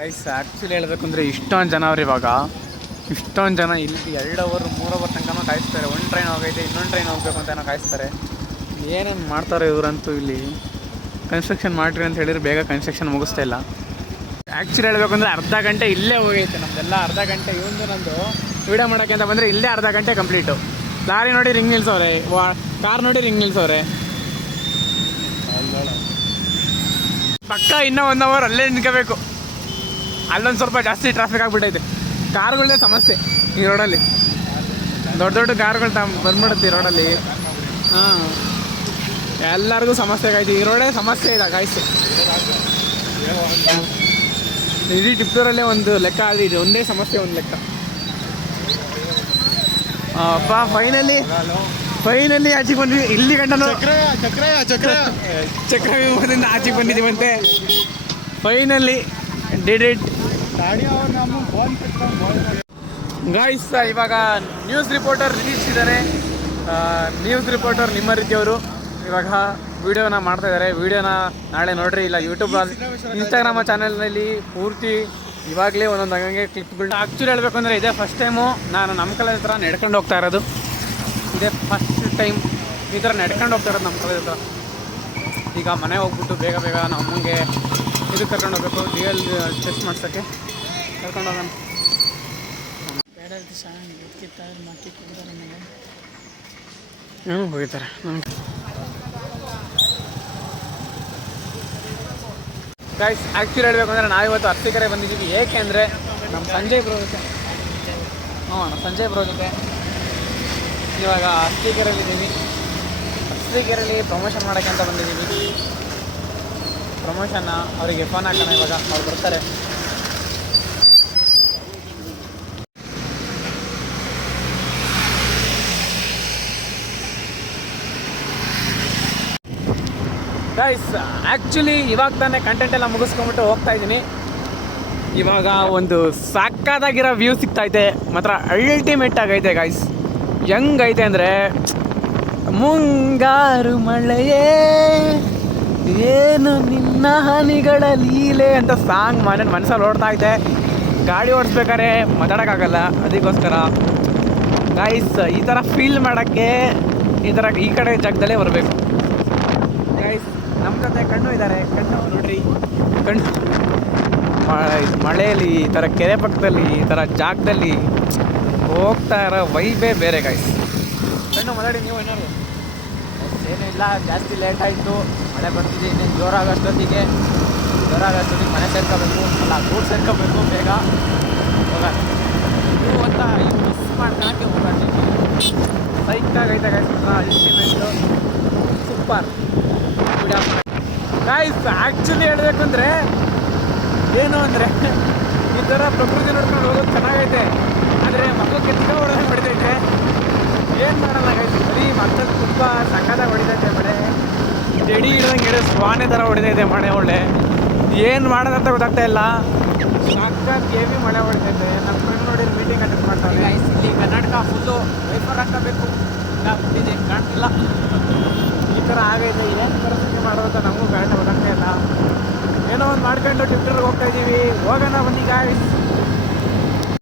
Guys actually ಹೇಳಬೇಕು ಅಂದರೆ ಇಷ್ಟೊಂದು ಜನ ಅವ್ರು ಇವಾಗ ಇಷ್ಟೊಂದು ಜನ ಇಲ್ಲಿ 2 ಅವರ್ 3 ಅವರ್ ತನಕ ಕಾಯಿಸ್ತಾರೆ. ಒಂದು ಟ್ರೈನ್ ಹೋಗೈತೆ, ಇನ್ನೊಂದು ಟ್ರೈನ್ ಹೋಗ್ಬೇಕು ಅಂತ ಕಾಯಿಸ್ತಾರೆ. ಏನೇನು ಮಾಡ್ತಾರೆ ಇವರಂತೂ ಇಲ್ಲಿ. ಕನ್ಸ್ಟ್ರಕ್ಷನ್ ಮಾಡಿರಿ ಅಂತ ಹೇಳಿದ್ರೆ ಬೇಗ ಕನ್ಸ್ಟ್ರಕ್ಷನ್ ಮುಗಿಸ್ತಾ ಇಲ್ಲ. ಆ್ಯಕ್ಚುಲಿ ಹೇಳಬೇಕು ಅಂದರೆ ಅರ್ಧ ಗಂಟೆ ಇಲ್ಲೇ ಹೋಗೈತೆ ನಮ್ಮದೆಲ್ಲ. ಅರ್ಧ ಗಂಟೆ ಇವಂದು ನಂದು ವೀಡಿಯೋ ಮಾಡೋಕ್ಕೆ ಅಂತ ಬಂದರೆ ಇಲ್ಲೇ ಅರ್ಧ ಗಂಟೆ ಕಂಪ್ಲೀಟು. ಲಾರಿ ನೋಡಿ ರಿಂಗ್ ನಿಲ್ಸವ್ರೆ, ಕಾರ್ ನೋಡಿ ರಿಂಗ್ ನಿಲ್ಸವ್ರೆ. ಪಕ್ಕ ಇನ್ನೂ 1 ಅವರ್ ಅಲ್ಲೇ ನಿಂತ್ಕೋಬೇಕು. ಅಲ್ಲೊಂದು ಸ್ವಲ್ಪ ಜಾಸ್ತಿ ಟ್ರಾಫಿಕ್ ಆಗಿಬಿಟ್ಟೈತೆ. ಕಾರ್ಗಳೇ ಸಮಸ್ಯೆ ಈ ರೋಡಲ್ಲಿ. ದೊಡ್ಡ ದೊಡ್ಡ ಕಾರ್ಗಳು ಬಂದ್ಬಿಡುತ್ತೆ ಈ ರೋಡಲ್ಲಿ. ಹಾಂ, ಎಲ್ಲರಿಗೂ ಸಮಸ್ಯೆ ಆಗಾಯ್ತು. ಈ ರೋಡೇ ಸಮಸ್ಯೆ ಇದೆ ಗಾಯ್ಸು. ಇಡೀ ಟಿಪ್ಪೂರಲ್ಲೇ ಒಂದು ಲೆಕ್ಕ ಅದು, ಇದು ಒಂದೇ ಸಮಸ್ಯೆ, ಒಂದು ಲೆಕ್ಕ. ಅಪ್ಪ ಫೈನಲಿ ಆಚೆಗೆ ಬಂದ್ವಿ. ಇಲ್ಲಿ ಗಂಟನು ಚಕ್ರ ವಿಮಾನದಿಂದ ಆಚೆಗೆ ಬಂದಿದ್ದೀವಂತೆ. Finally did it guys. ಇವಾಗ ನ್ಯೂಸ್ ರಿಪೋರ್ಟರ್ ರಿಲೀಸ್ ಇದ್ದಾರೆ. ನ್ಯೂಸ್ ರಿಪೋರ್ಟರ್ ನಿಮ್ಮ ರೀತಿಯವರು ಇವಾಗ ವೀಡಿಯೋನ ಮಾಡ್ತಾಯಿದ್ದಾರೆ. ವೀಡಿಯೋನ ನಾಳೆ ನೋಡ್ರಿ, ಇಲ್ಲ ಯೂಟ್ಯೂಬಲ್ಲಿ ಇನ್ಸ್ಟಾಗ್ರಾಮ ಚಾನಲ್ನಲ್ಲಿ ಪೂರ್ತಿ ಇವಾಗಲೇ ಒಂದೊಂದು ಹಂಗೆ ಕ್ಲಿಪ್ಗಳು. ಆ್ಯಕ್ಚುಲಿ ಹೇಳಬೇಕು ಅಂದರೆ ಇದೇ ಫಸ್ಟ್ ಟೈಮು ನಾನು ನಮ್ಮ ಕಾಲೇಜ್ ಹತ್ರ ನಡ್ಕೊಂಡು ಹೋಗ್ತಾ ಇರೋದು. ಇದೇ ಫಸ್ಟ್ ಟೈಮ್ ಈ ಥರ ನಡ್ಕೊಂಡು ಹೋಗ್ತಾ ಇರೋದು ನಮ್ಮ ಕಾಲೇಜ್ ಹತ್ರ. ಈಗ ಮನೆ ಹೋಗ್ಬಿಟ್ಟು ಬೇಗ ನಮ್ಮ ಅಮ್ಮಂಗೆ ಇದಕ್ಕೆ ಕರ್ಕೊಂಡು ಹೋಗ್ಬೇಕು, DL ಟೆಸ್ಟ್ ಮಾಡ್ಸೋಕ್ಕೆ ಕರ್ಕೊಂಡು ಹೋಗೋಣ. ಹೋಗಿದ್ದಾರೆ ಗೈಸ್. ಆ್ಯಕ್ಚುಲಿ ಹೇಳಬೇಕು ಅಂದರೆ ನಾವಿವತ್ತು ಅರಸೀಕೆರೆ ಬಂದಿದ್ದೀವಿ. ಏಕೆ ಅಂದರೆ ನಮ್ಮ ಸಂಜಯ್ ಬ್ರೋ ಜೊತೆ ಇವಾಗ ಅರಸೀಕೆರೆಯಲ್ಲಿದ್ದೀವಿ. ಅರಸೀಕೆರೆಯಲ್ಲಿ ಪ್ರಮೋಷನ್ ಮಾಡೋಕ್ಕೆ ಅಂತ ಬಂದಿದ್ದೀವಿ. ಪ್ರಮೋಷನ್ನ ಅವರಿಗೆ ಫೋನ್ ಹಾಕೋಣ. ಇವಾಗ ಅವ್ರು ಬರ್ತಾರೆ. ಗೈಸ್ ಆ್ಯಕ್ಚುಲಿ ಇವಾಗ ತಾನೇ ಕಂಟೆಂಟ್ ಎಲ್ಲ ಮುಗಿಸ್ಕೊಂಬಿಟ್ಟು ಹೋಗ್ತಾ ಇದ್ದೀನಿ. ಇವಾಗ ಒಂದು ಸಾಕಾಗಿರೋ ವ್ಯೂ ಸಿಗ್ತೈತೆ, ಮಾತ್ರ ಅಲ್ಟಿಮೇಟ್ ಆಗೈತೆ ಗೈಸ್. ಹೆಂಗೈತೆ ಅಂದರೆ ಮುಂಗಾರು ಮಳೆಯೇ ಏನು ನಿನ್ನ ಹನಿಗಳ ಲೀಲೆ ಅಂತ ಸಾಂಗ್ ಮನಸ್ಸಲ್ಲಿ ಓಡ್ತಾ ಐತೆ. ಗಾಡಿ ಓಡಿಸ್ಬೇಕಾದ್ರೆ ಮಾತಾಡೋಕ್ಕಾಗಲ್ಲ, ಅದಕ್ಕೋಸ್ಕರ ಗೈಸ್ ಈ ಥರ ಫೀಲ್ ಮಾಡೋಕ್ಕೆ ಈ ಕಡೆ ಜಾಗದಲ್ಲೇ ಬರಬೇಕು ಗೈಸ್. ನಮ್ಮ ಜೊತೆ ಕಣ್ಣು ಇದ್ದಾರೆ. ಕಣ್ಣು ನೋಡ್ರಿ, ಕಣ್ಣು ಮಳೆಯಲ್ಲಿ ಈ ಥರ ಕೆರೆ ಪಕ್ಕದಲ್ಲಿ ಈ ಥರ ಜಾಗದಲ್ಲಿ ಹೋಗ್ತಾ ಇರೋ ವೈಬೇ ಬೇರೆ ಗೈಸ್. ಕಣ್ಣು ಮಾತಾಡಿ ನೀವು. ಏನಾದ್ರು ಏನೂ ಇಲ್ಲ, ಜಾಸ್ತಿ ಲೇಟ್ ಆಯಿತು, ಮಳೆ ಬರ್ತಿದೆ. ಇನ್ನೇನು ಜೋರಾಗೋಷ್ಟೊತ್ತಿಗೆ ಮನೆ ಸೇರ್ಕೋಬೇಕು, ಅಲ್ಲ ಗೂಡು ಸೇರ್ಕೋಬೇಕು, ಬೇಗ ಹೋಗೋಣ. ನೀವು ಅಂತ ಮಿಸ್ ಮಾಡ್ಕೊಳಕ್ಕೆ ಹೋಗೋಣ. ಸೈಕಾಗೈತೆ guys, ultimate super video guys. Actually ಹೇಳಬೇಕು ಅಂದರೆ ಏನು ಅಂದರೆ ಈ ಥರ ಪ್ರಕೃತಿ ನೋಡ್ಕೊಂಡು ಹೋಗೋದು ಚೆನ್ನಾಗೈತೆ. ಆದರೆ ಮಕ್ಕಳಿಗೆ ತಿಗ ಹೊಡೆದಂಗೆ ಹೊಡಿತೈತೆ. ಏನು ಮಾಡೋಣ ಗೈಸ್, ಬರೀ ಮಕ್ಕಳು ತುಂಬ ಸಕ್ಕತ್ತಾಗಿ ಹೊಡಿತೈತೆ ಮಳೆ. ಜಡಿ ಹಿಡ್ದಂಗೆ ಸ್ವಾನೆ ಥರ ಹೊಡಿತೈತೆ ಮಳೆ. ಒಳ್ಳೆ ಏನು ಮಾಡೋದಂತ ಗೊತ್ತಾಗ್ತಾ ಇಲ್ಲ. ಸಕ್ಕತ್ ಹೆವಿ ಮಳೆ ಹೊಡಿತೈತೆ. ನಮ್ಮ ಫ್ರೆಂಡ್ ನೋಡಿ ಮೀಟಿಂಗ್ ಅಟೆಂಡ್ ಮಾಡ್ತಾರೆ ಗೈಸ್. ಇಲ್ಲಿ ಕರ್ನಾಟಕ ಫುಲ್ಲು ವೈಫರ್ ಹಾಕಬೇಕು, ಇಲ್ಲ ಬಿಟ್ಟಿದೆ ಕಾಣ್ತಿಲ್ಲ. ಈ ಥರ ಆಗೈತೆ. ಏನು ಪರಿಸ್ಥಿತಿ ಮಾಡೋದು ಅಂತ ನಮಗೂ ಕರೆಕ್ಟ್ ಗೊತ್ತಾಗ್ತಾ ಇಲ್ಲ. ಏನೋ ಒಂದು ಮಾಡ್ಕೊಂಡು ಟಿಪ್ಟರ್ಗೆ ಹೋಗ್ತಾ ಇದ್ದೀವಿ. ಹೋಗೋಣ ಬನ್ನಿ ಗಾಯ್ಸ್.